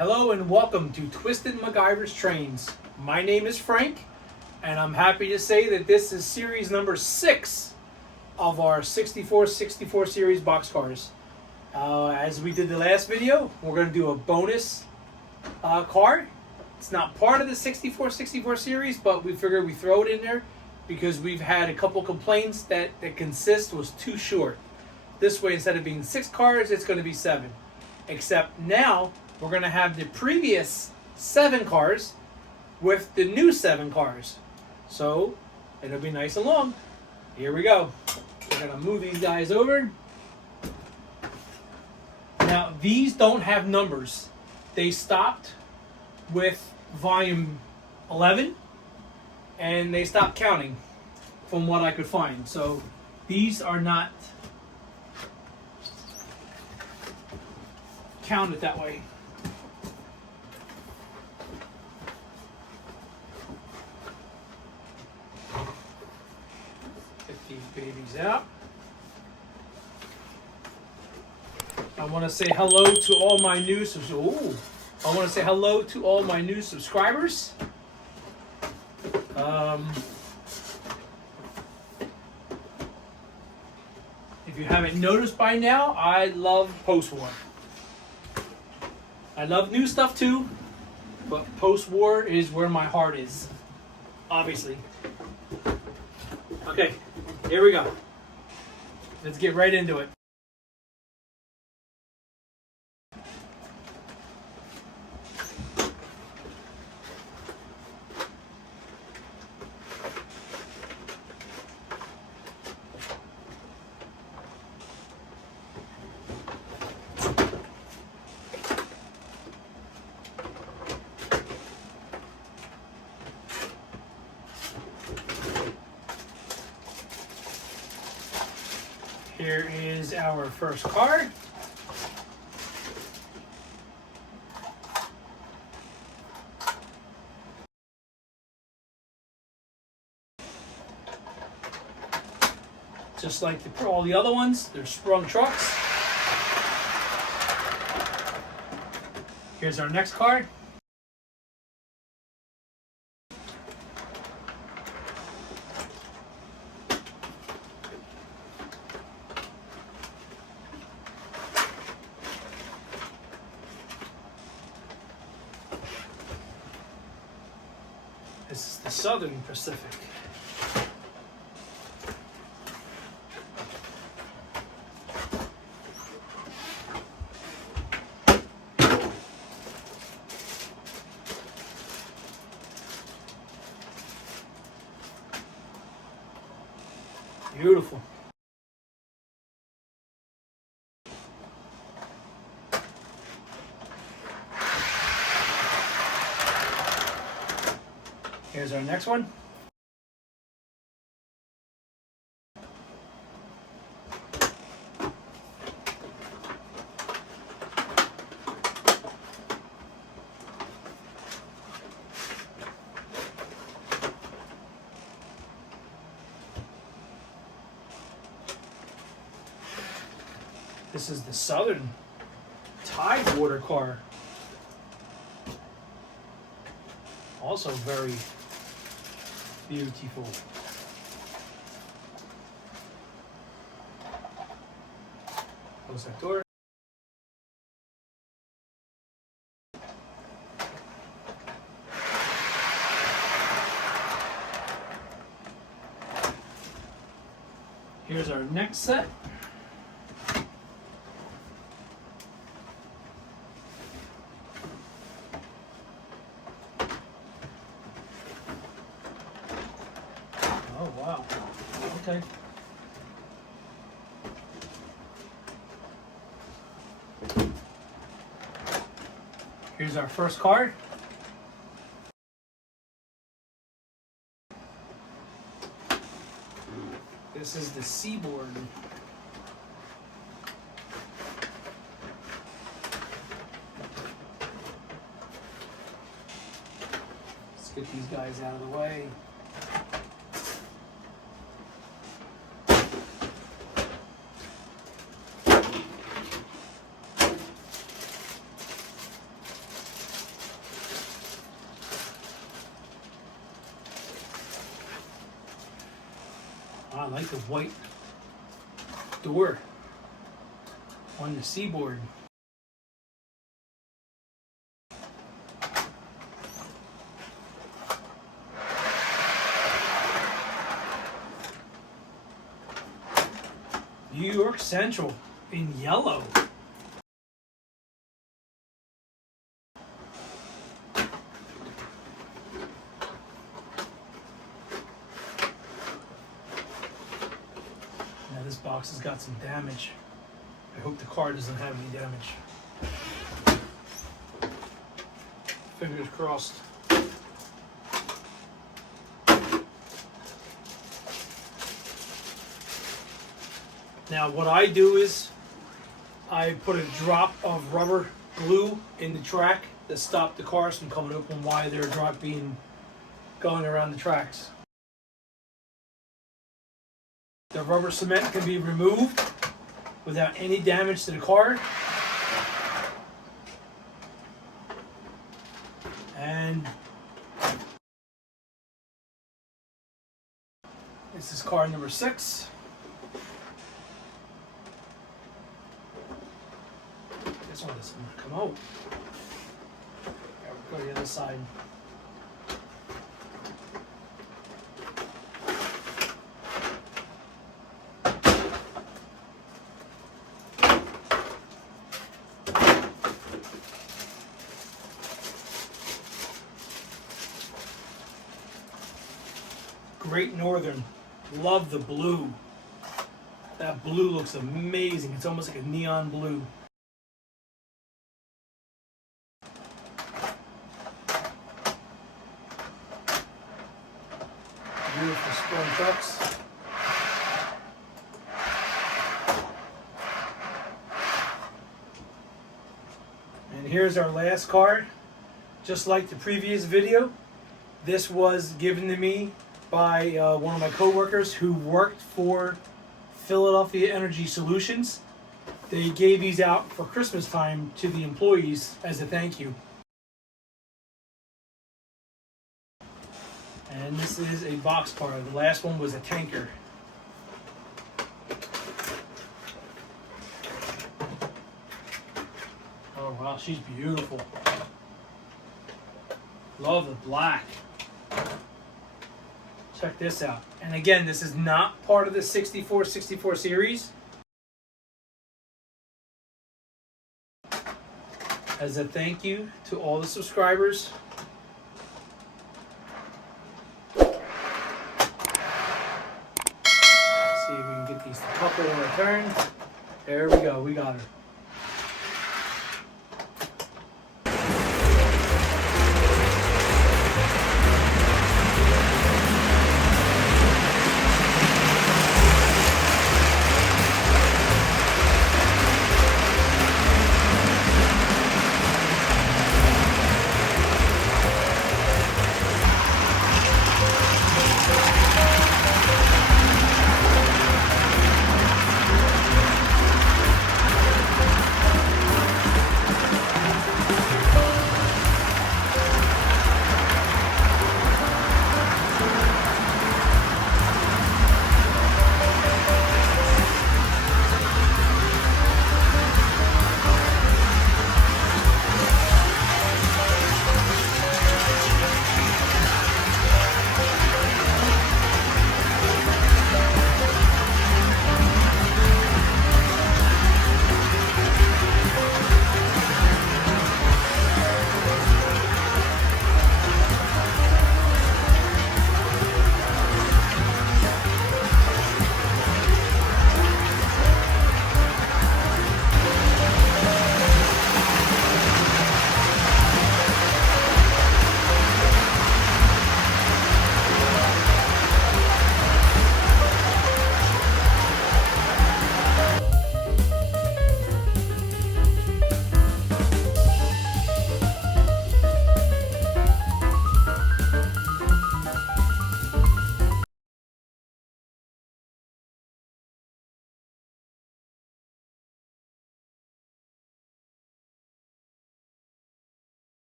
Hello and welcome to Twisted MacGyver's Trains. My name is Frank, and I'm happy to say that this is series number 6 of our 64 series boxcars. As we did the last video, we're going to do a bonus car. It's not part of the 64 series, but we figured we throw it in there because we've had a couple complaints that the consist was too short. This way, instead of being 6 cars, it's going to be 7. Except now, we're going to have the previous 7 cars with the new 7 cars. So, it'll be nice and long. Here we go. We're going to move these guys over. Now, these don't have numbers. They stopped with volume 11, and they stopped counting from what I could find. So, these are not counted that way. Get these babies out. I want to say hello to all my new subscribers. If you haven't noticed by now, I love post-war. I love new stuff too, but post-war is where my heart is, obviously. Okay, here we go. Let's get right into it. Here is our first card. Just like all the other ones, they're sprung trucks. Here's our next card. This is the Southern Pacific. Beautiful. Here's our next one. This is the Southern Tidewater car. Also very beautiful. Close that door. Here's our next set. Oh, wow. Okay. Here's our first card. This is the Seaboard. Let's get these guys out of the way. I like the white door on the seaboard. New York Central in yellow. Now this box has got some damage. I hope the car doesn't have any damage. Fingers crossed. Now what I do is I put a drop of rubber glue in the track to stop the cars from coming open while they're going around the tracks. The rubber cement can be removed without any damage to the car. And this is car number 6. This one doesn't come out. We'll go to the other side. Great Northern. Love the blue. That blue looks amazing. It's almost like a neon blue. Beautiful sprung trucks. And here's our last car. Just like the previous video, this was given to me by one of my co-workers who worked for Philadelphia Energy Solutions. They gave these out for Christmas time to the employees as a thank you. And this is a boxcar. The last one was a tanker. Oh wow, she's beautiful. Love the black. Check this out. And again, this is not part of the 64 series. As a thank you to all the subscribers. See if we can get these to couple in return. There we go, we got her.